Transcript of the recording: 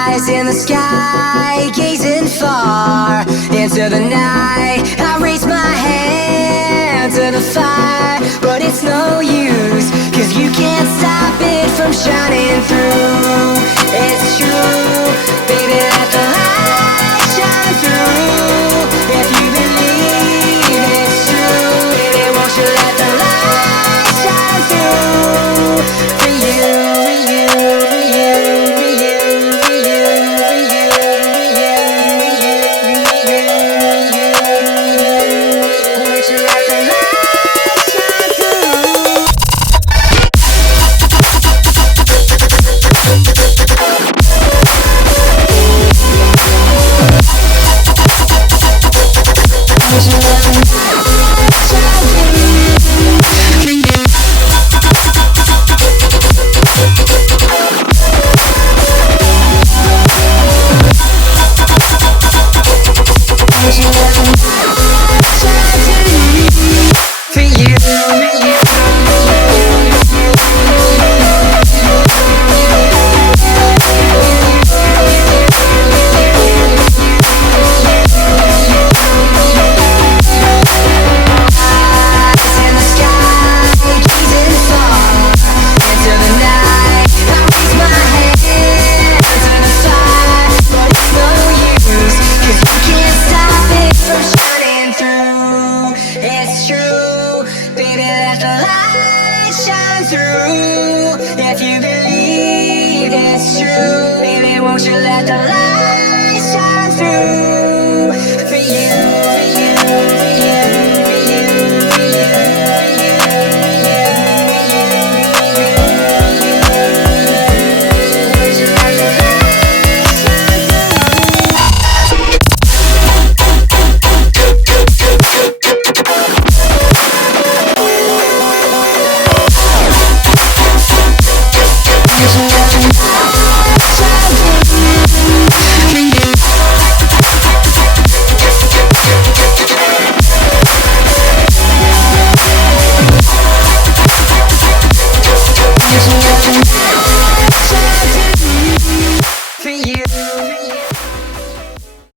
eyes in the sky, gazing far into the night. I raise my hand to the fire, but it's no use, 'cause you can't stop it from shining through. It's true, baby, let the light shine through. If you believe it's true, baby, won't you let the light shine through? For you, for you, for you, for you, for you, for you, for you, for you, for you. Won't you let the light shine through? It's true, baby, let the light shine through. If you believe it's true, baby, won't you let the light shine through? For you.